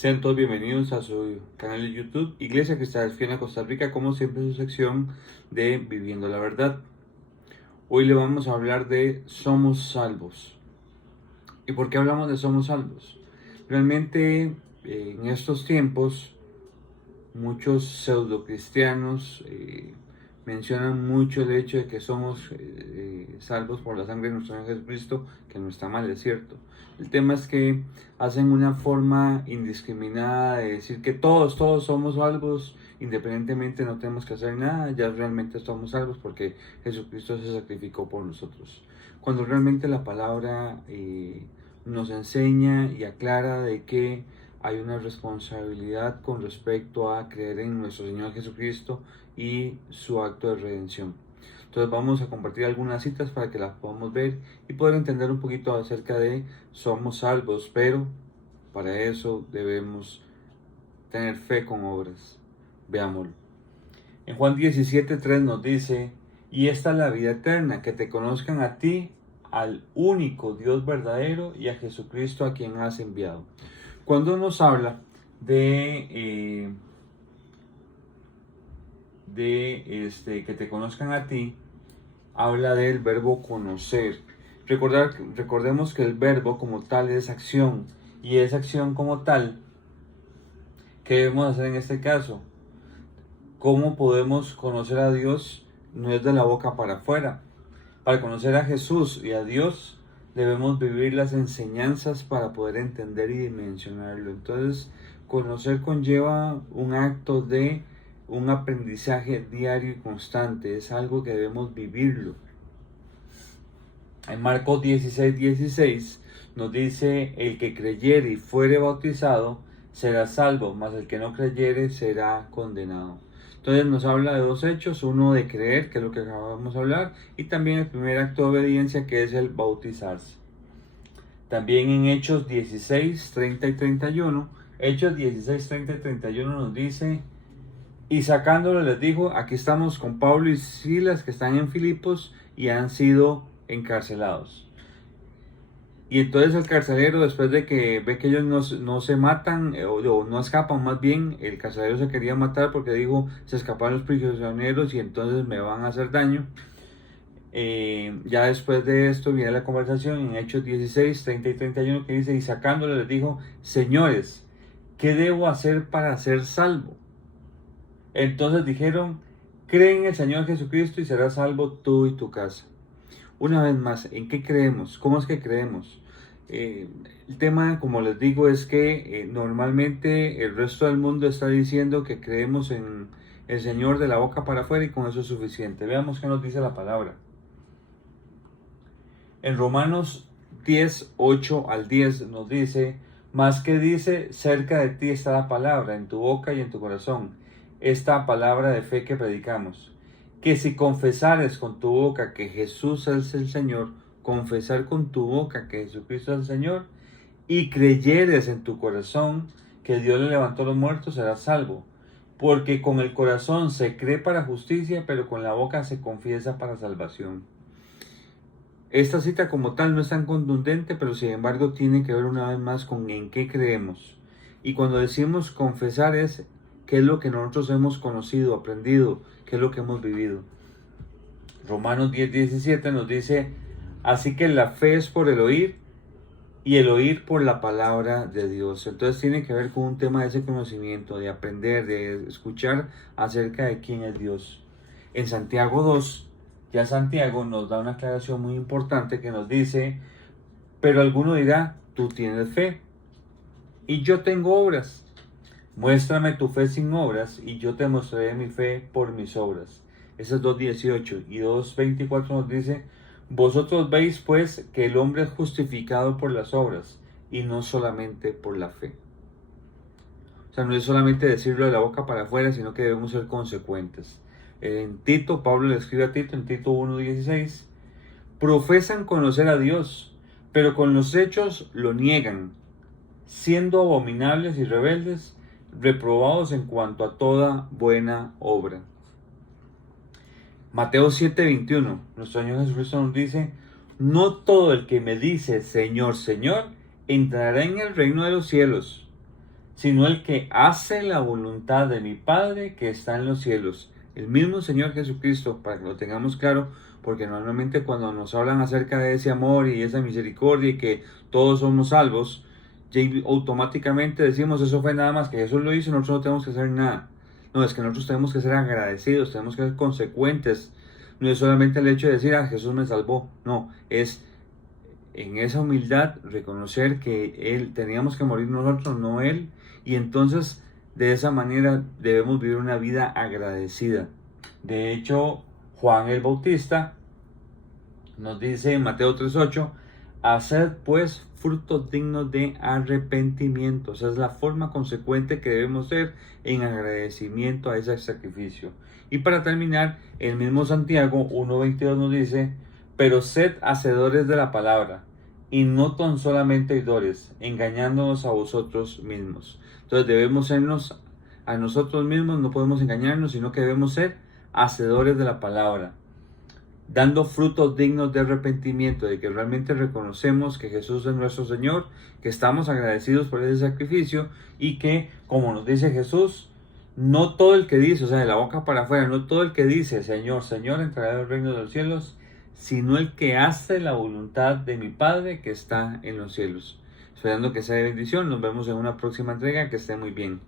Sean todos bienvenidos a su canal de YouTube, Iglesia Cristiana Fiel Costa Rica, como siempre su sección de Viviendo la Verdad. Hoy le vamos a hablar de Somos Salvos. ¿Y por qué hablamos de Somos Salvos? Realmente en estos tiempos muchos pseudo cristianos mencionan mucho el hecho de que somos salvos por la sangre de nuestro Señor Jesucristo, que no está mal, es cierto. El tema es que hacen una forma indiscriminada de decir que todos somos salvos, independientemente no tenemos que hacer nada, ya realmente somos salvos porque Jesucristo se sacrificó por nosotros. Cuando realmente la palabra nos enseña y aclara de que hay una responsabilidad con respecto a creer en nuestro Señor Jesucristo y su acto de redención. Entonces vamos a compartir algunas citas para que las podamos ver y poder entender un poquito acerca de somos salvos, pero para eso debemos tener fe con obras. Veámoslo. En Juan 17:3 nos dice, y esta es la vida eterna, que te conozcan a ti, al único Dios verdadero, y a Jesucristo a quien has enviado. Cuando nos habla de que te conozcan a ti, habla del verbo conocer. Recordemos que el verbo como tal es acción, y esa acción como tal, ¿qué debemos hacer en este caso? ¿Cómo podemos conocer a Dios? No es de la boca para afuera. Para conocer a Jesús y a Dios debemos vivir las enseñanzas para poder entender y dimensionarlo. Entonces, conocer conlleva un acto de un aprendizaje diario y constante. Es algo que debemos vivirlo. En Marcos 16:16 nos dice, el que creyere y fuere bautizado será salvo, mas el que no creyere será condenado. Entonces nos habla de dos hechos, uno de creer, que es lo que acabamos de hablar, y también el primer acto de obediencia, que es el bautizarse. También en Hechos 16, 30 y 31, Hechos 16, 30 y 31 nos dice, y sacándolo les dijo, aquí estamos con Pablo y Silas que están en Filipos y han sido encarcelados. Y entonces el carcelero, después de que ve que ellos no se matan o no escapan, más bien el carcelero se quería matar porque dijo, se escaparon los prisioneros y entonces me van a hacer daño. Ya después de esto viene la conversación en Hechos 16, 30 y 31 que dice, y sacándole les dijo, señores, ¿qué debo hacer para ser salvo? Entonces dijeron, cree en el Señor Jesucristo y serás salvo tú y tu casa. Una vez más, ¿en qué creemos? ¿Cómo es que creemos? El tema, como les digo, es que normalmente el resto del mundo está diciendo que creemos en el Señor de la boca para afuera y con eso es suficiente. Veamos qué nos dice la palabra. En Romanos 10, 8 al 10 nos dice, más que dice, cerca de ti está la palabra, en tu boca y en tu corazón, esta palabra de fe que predicamos, que si confesares con tu boca que Jesús es el Señor, confesar con tu boca que Jesucristo es el Señor, y creyeres en tu corazón que Dios le levantó a los muertos, serás salvo. Porque con el corazón se cree para justicia, pero con la boca se confiesa para salvación. Esta cita como tal no es tan contundente, pero sin embargo tiene que ver una vez más con en qué creemos. Y cuando decimos confesar es qué es lo que nosotros hemos conocido, aprendido, qué es lo que hemos vivido. Romanos 10:17 nos dice, así que la fe es por el oír y el oír por la palabra de Dios. Entonces tiene que ver con un tema de ese conocimiento, de aprender, de escuchar acerca de quién es Dios. En Santiago 2, ya Santiago nos da una aclaración muy importante que nos dice, pero alguno dirá, tú tienes fe y yo tengo obras. Muéstrame tu fe sin obras y yo te mostraré mi fe por mis obras. Ese es 2:18 y 2:24 nos dice, vosotros veis pues que el hombre es justificado por las obras y no solamente por la fe. O sea, no es solamente decirlo de la boca para afuera, sino que debemos ser consecuentes. En Tito, Pablo le escribe a Tito en Tito 1:16, profesan conocer a Dios, pero con los hechos lo niegan, siendo abominables y rebeldes, reprobados en cuanto a toda buena obra. Mateo 7:21, nuestro Señor Jesucristo nos dice, no todo el que me dice Señor, Señor, entrará en el reino de los cielos, sino el que hace la voluntad de mi Padre que está en los cielos. El mismo Señor Jesucristo, para que lo tengamos claro, porque normalmente cuando nos hablan acerca de ese amor y esa misericordia y que todos somos salvos, ya automáticamente decimos eso fue nada más que Jesús lo hizo y nosotros no tenemos que hacer nada. No, es que nosotros tenemos que ser agradecidos, tenemos que ser consecuentes. No es solamente el hecho de decir, Jesús me salvó. No, es en esa humildad reconocer que Él, teníamos que morir nosotros, no Él. Y entonces de esa manera debemos vivir una vida agradecida. De hecho, Juan el Bautista nos dice en Mateo 3:8, haced pues frutos dignos de arrepentimiento. Esa es la forma consecuente que debemos ser en agradecimiento a ese sacrificio. Y para terminar, el mismo Santiago 1:22 nos dice, pero sed hacedores de la palabra y no tan solamente oidores, engañándonos a vosotros mismos. Entonces debemos sernos a nosotros mismos, no podemos engañarnos, sino que debemos ser hacedores de la palabra, dando frutos dignos de arrepentimiento, de que realmente reconocemos que Jesús es nuestro Señor, que estamos agradecidos por ese sacrificio y que, como nos dice Jesús, no todo el que dice, o sea, de la boca para afuera, no todo el que dice Señor, Señor, entrará en el reino de los cielos, sino el que hace la voluntad de mi Padre que está en los cielos. Esperando que sea de bendición, nos vemos en una próxima entrega, que esté muy bien.